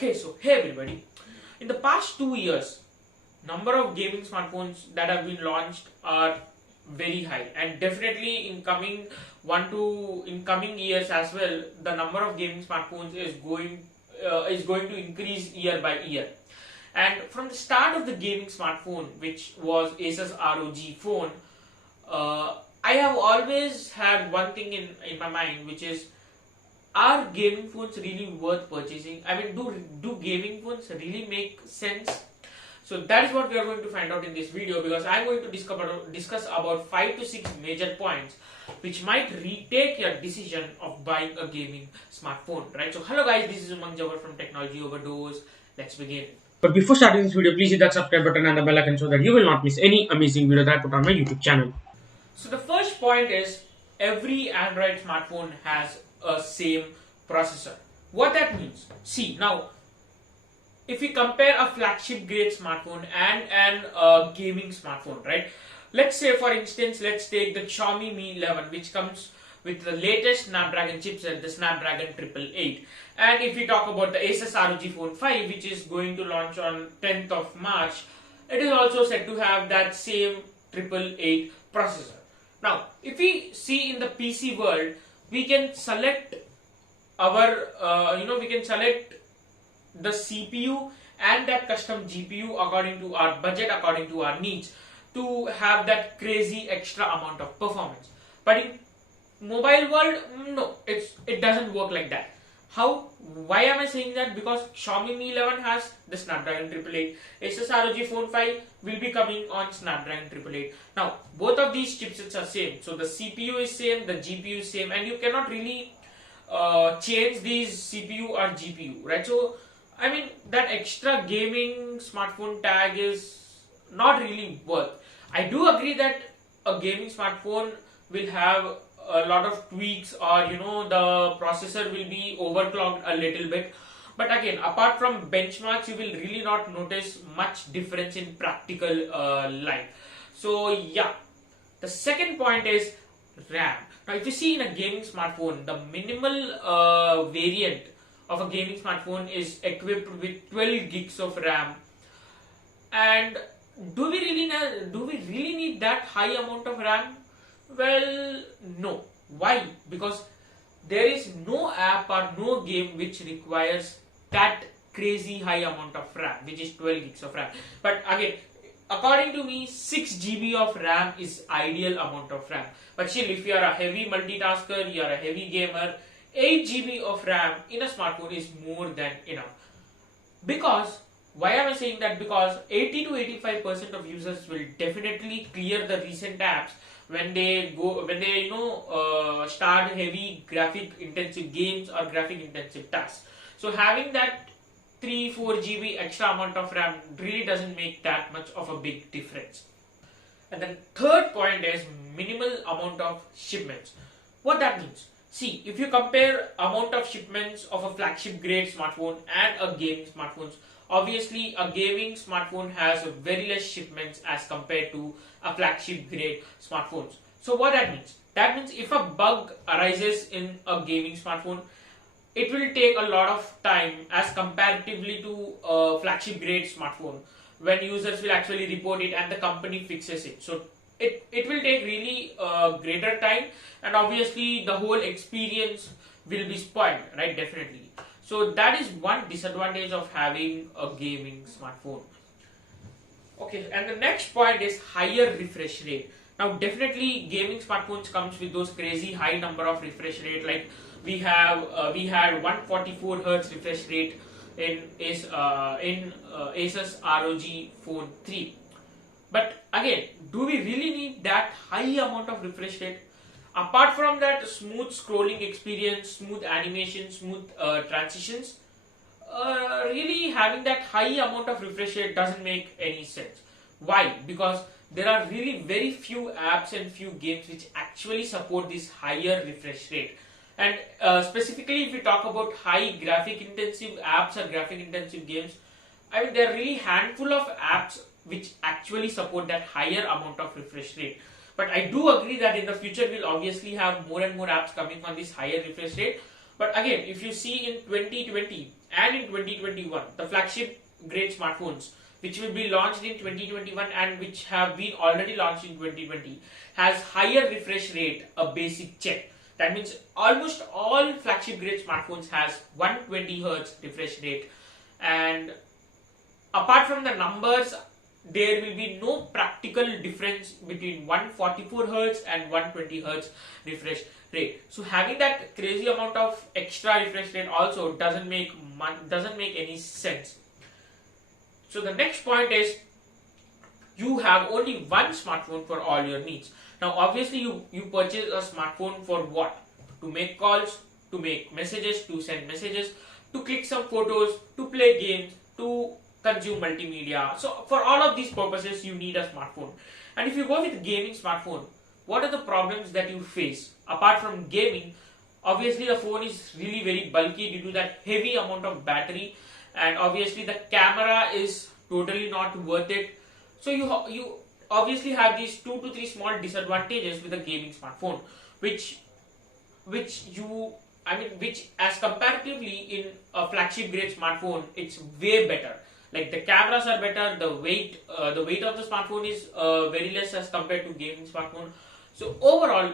Okay, so hey everybody. In the past 2 years, number of gaming smartphones that have been launched are very high, and definitely in coming years as well, the number of gaming smartphones is going to increase year by year. And from the start of the gaming smartphone, which was Asus ROG phone, I have always had one thing in my mind, which is, are gaming phones really worth purchasing? I mean, do gaming phones really make sense? So that is what we are going to find out in this video, because I am going to discuss about 5 to 6 major points which might retake your decision of buying a gaming smartphone, right? So hello guys, this is Umang Jawar from Technology Overdose. Let's begin. But before starting this video, please hit that subscribe button and the bell icon so that you will not miss any amazing video that I put on my YouTube channel. So the first point is, every Android smartphone has a same processor. What that means? See, now if we compare a flagship grade smartphone and an gaming smartphone, right? Let's say, for instance, let's take the Xiaomi Mi 11, which comes with the latest Snapdragon chipset, the Snapdragon 888. And if we talk about the Asus ROG Phone 5, which is going to launch on 10th of March, it is also said to have that same 888 processor. Now, if we see in the PC world, we can select we can select the CPU and that custom GPU according to our budget, according to our needs, to have that crazy extra amount of performance. But in mobile world, no, it doesn't work like that. How? Why am I saying that? Because Xiaomi Mi 11 has the Snapdragon 888. Asus ROG Phone 5 will be coming on Snapdragon 888. Now, both of these chipsets are same. So the CPU is same, the GPU is same, and you cannot really change these CPU or GPU, right? So, I mean, that extra gaming smartphone tag is not really worth. I do agree that a gaming smartphone will have a lot of tweaks, or the processor will be overclocked a little bit, but again, apart from benchmarks, you will really not notice much difference in practical life. So yeah, the second point is RAM. Now if you see in a gaming smartphone, the minimal variant of a gaming smartphone is equipped with 12 gigs of RAM. And do we really need that high amount of RAM? Well, no. Why? Because there is no app or no game which requires that crazy high amount of RAM, which is 12 gigs of RAM. But again, according to me, 6 GB of RAM is ideal amount of RAM. But still, if you are a heavy multitasker, you are a heavy gamer, 8 GB of RAM in a smartphone is more than enough. Because, why am I saying that? Because 80 to 85% of users will definitely clear the recent apps when they start heavy graphic intensive games or graphic intensive tasks. So having that 3-4 GB extra amount of RAM really doesn't make that much of a big difference. And then third point is minimal amount of shipments. What that means? See, if you compare amount of shipments of a flagship grade smartphone and a gaming smartphone, obviously a gaming smartphone has very less shipments as compared to a flagship grade smartphones. So what that means? That means if a bug arises in a gaming smartphone, it will take a lot of time as comparatively to a flagship grade smartphone, when users will actually report it and the company fixes it. So it will take really greater time, and obviously the whole experience will be spoiled, right? Definitely. So that is one disadvantage of having a gaming smartphone. Okay, and the next point is higher refresh rate. Now definitely gaming smartphones comes with those crazy high number of refresh rate. Like we had 144 Hz refresh rate in Asus ROG Phone 3. But again, do we really need that high amount of refresh rate? Apart from that smooth scrolling experience, smooth animation, smooth transitions, really having that high amount of refresh rate doesn't make any sense. Why? Because there are really very few apps and few games which actually support this higher refresh rate. And specifically if we talk about high graphic intensive apps or graphic intensive games, I mean, there are really handful of apps which actually support that higher amount of refresh rate. But I do agree that in the future we'll obviously have more and more apps coming on this higher refresh rate. But again, if you see in 2020, and in 2021, the flagship grade smartphones which will be launched in 2021 and which have been already launched in 2020 has higher refresh rate, a basic check. That means almost all flagship grade smartphones has 120 Hz refresh rate, and apart from the numbers, there will be no practical difference between 144 Hz and 120 Hz refresh rate. So having that crazy amount of extra refresh rate also doesn't make any sense. So the next point is, you have only one smartphone for all your needs. Now obviously you purchase a smartphone for what? To make calls, to make messages, to send messages, to click some photos, to play games, to consume multimedia. So for all of these purposes you need a smartphone. And if you go with gaming smartphone, what are the problems that you face? Apart from gaming, obviously the phone is really very bulky due to that heavy amount of battery, and obviously the camera is totally not worth it. So you obviously have these 2 to 3 small disadvantages with a gaming smartphone, which as comparatively in a flagship grade smartphone, it's way better. Like the cameras are better, the weight of the smartphone is very less as compared to gaming smartphone. So overall,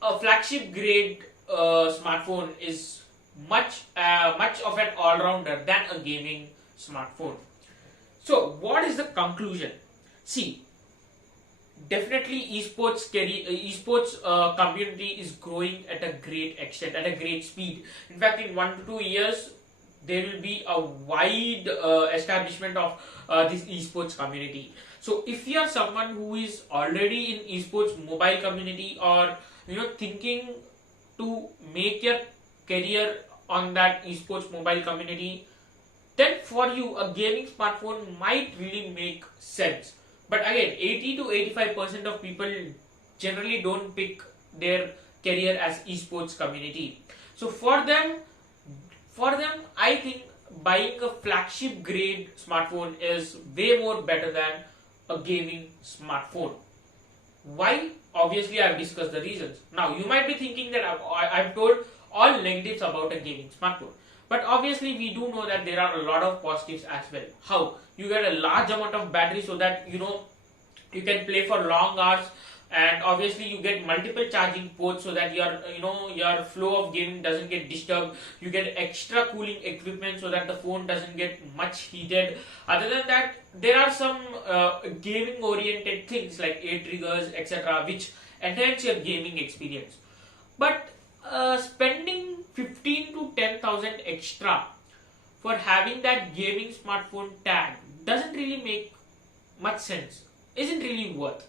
a flagship grade smartphone is much of an all-rounder than a gaming smartphone. So what is the conclusion? See, definitely esports community is growing at a great extent, at a great speed. In fact, in 1 to 2 years, there will be a wide establishment of this esports community. So if you are someone who is already in esports mobile community, or thinking to make your career on that esports mobile community, then for you a gaming smartphone might really make sense. But again, 80 to 85% of people generally don't pick their career as esports community. So for them, I think buying a flagship grade smartphone is way more better than a gaming smartphone. Why? Obviously, I've discussed the reasons. Now, you might be thinking that I've told all negatives about a gaming smartphone. But obviously, we do know that there are a lot of positives as well. How? You get a large amount of battery so that you can play for long hours, and obviously you get multiple charging ports so that your flow of gaming doesn't get disturbed. You get extra cooling equipment so that the phone doesn't get much heated. Other than that, there are some gaming oriented things like air triggers, etc., which enhance your gaming experience. But spending 15 to 10,000 extra for having that gaming smartphone tag doesn't really make much sense, isn't really worth,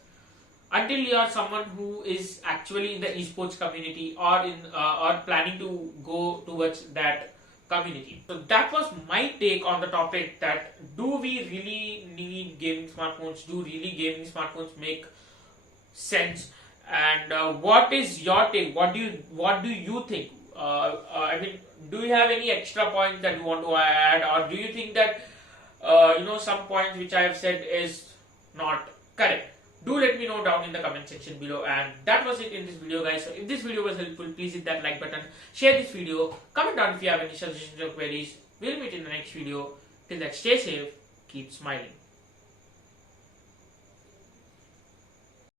until you are someone who is actually in the esports community, or or planning to go towards that community. So that was my take on the topic, that do we really need gaming smartphones? Do really gaming smartphones make sense? And what is your take? What do you think? Do you have any extra points that you want to add, or do you think that some points which I have said is not correct? Do let me know down in the comment section below. And that was it in this video, guys. So if this video was helpful, please hit that like button, share this video, comment down if you have any suggestions or queries. We'll meet in the next video. Till then, stay safe, keep smiling.